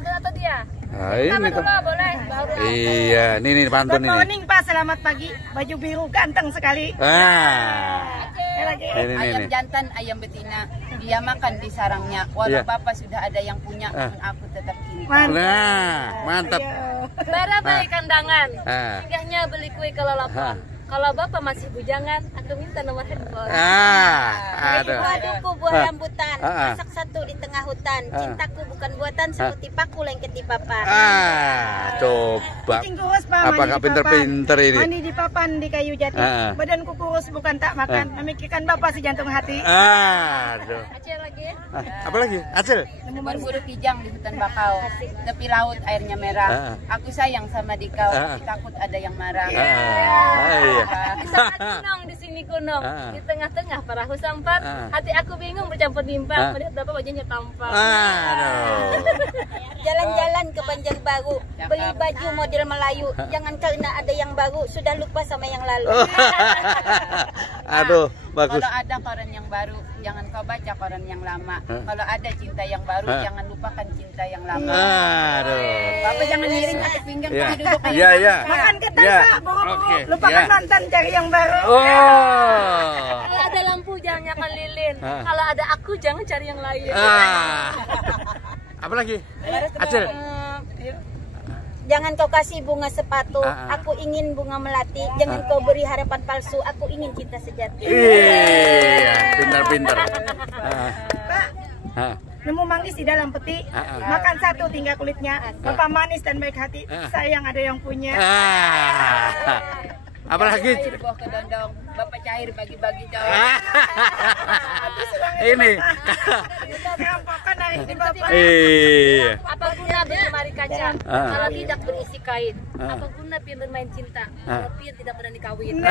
pantun atau dia? Nah, ini tuh. Boleh. Baru Iya, ini pantun Good ini. morning Pak, selamat pagi. Baju biru ganteng sekali. Ini. Ayam jantan, ayam betina, dia makan di sarangnya. Walau Iya. bapak sudah ada yang punya, namun aku tetap cinta. Nah, mantap. Berapa kandangan? Ah. Tingkahnya beli kue kalau lapar. Kalau bapak masih bujangan, aku minta nomor handphone. Aduh. Waduhku buah rambutan, Ah. masak satu di tengah hutan. Ah. Cintaku bukan buatan, seperti paku lengket di papan. Coba. Kucing kurus Pak, Apakah mandi di pinter-pinter papan. ini? Mandi di papan di kayu jati. Badanku kurus bukan tak makan. Memikirkan bapak sejantung hati. Aduh. Aceh lagi ya? Apa lagi? Acil. Berburu kijang di hutan bakau, tepi laut airnya merah. Aku sayang sama dikau, tapi takut ada yang marah. Iya. Di sana gunung, di sini gunung. Di tengah-tengah perahu sampan. Hati aku bingung bercampur bimbang. Melihat bapak wajahnya tampan. Aduh. Jalan-jalan ke Banjarbaru, beli baju model Melayu. Jangan karena ada yang baru, sudah lupa sama yang lalu. Aduh, bagus. Kalau ada koran yang baru, jangan kau baca koran yang lama. Kalau ada cinta yang baru, jangan lupakan cinta yang lama. Aduh. Bapak jangan miring sakit pinggang, Iya. duduk kayak Iya, iya. Makan ketan Ya. Pak, buru-buru. Oke. Lupakan Ya. mantan, cari yang baru. Oh. Kalau ada lampu jangan nyalakan lilin. Kalau ada aku jangan cari yang lain. Apa lagi? Acil. Jangan kau kasih bunga sepatu, aku ingin bunga melati. Jangan kau beri harapan palsu, aku ingin cinta sejati. Iya, pintar-pintar. Pak, nemu manggis di dalam peti. Makan satu tinggal kulitnya. Bapak manis dan baik hati. Sayang ada yang punya. Apa lagi? cair buah kedondong, bapak cair bagi-bagi jauh. Ini. Rampokan hari ini bapak. Iya. Apa guna berlemari kaca kalau tidak berisi kain? Apa guna pion bermain cinta kalau pion tidak berani kawin?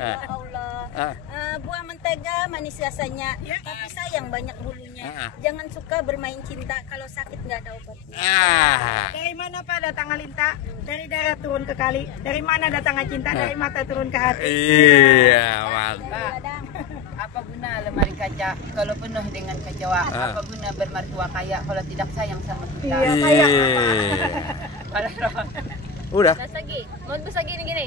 Ya Allah, buah mentega manis rasanya, tapi sayang banyak bulunya. Jangan suka bermain cinta, kalau sakit nggak ada obatnya. Dari mana Pak datang Alinta? Dari darat turun ke kali. Dari mana datang cinta? Dari mata turun ke hati. Iya, mantap. Apa guna lemari kaca kalau penuh dengan kecewa? Apa guna bermertua kaya kalau tidak sayang sama kita? Iya, Udah. Basagi, mau basagi ini gini.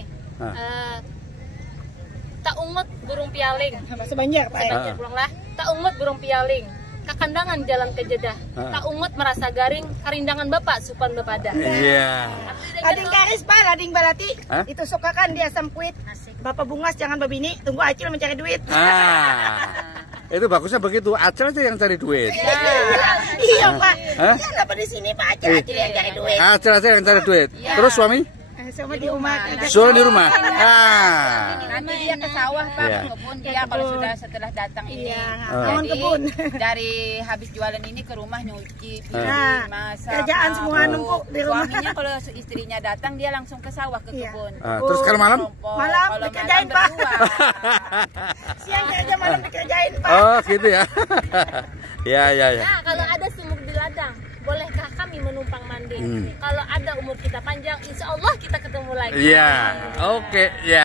Tak ungut burung pialing. Sebanyak Pak. Sebanyak pulanglah. Tak ungut burung pialing. Kakandangan jalan ke Jeddah. Tak ungut merasa garing. Karindangan bapak supan bepada. Iya. Lading garis Pak, lading balati. Itu suka kan dia sempuit. Bapak bungas jangan babini, tunggu Acil mencari duit. Itu bagusnya begitu. Acil aja yang cari duit. Iya Pak. Kenapa di sini Pak Acil yang cari duit? Acil aja yang cari duit. Terus suami? Sama di rumah. Suruh di rumah. Nanti dia ke sawah Pak, Iya. ke kebun dia kalau sudah setelah datang ini. Bangun kebun. Dari habis jualan ini ke rumah nyuci, Nah, masak. kerjaan semua numpuk di rumah. Suaminya kalau istrinya datang dia langsung ke sawah ke Iya. kebun. Terus kalau malam? Malam Kalau dikerjain malam Pak. berdua. Siang kerja malam dikerjain Pak. Oh, gitu ya. Ya. Nah, kalau ada sumur di ladang, bolehkah kami menumpang mandi? Kalau ada umur kita panjang, insya Allah kita ketemu lagi. Iya. Oke, ya.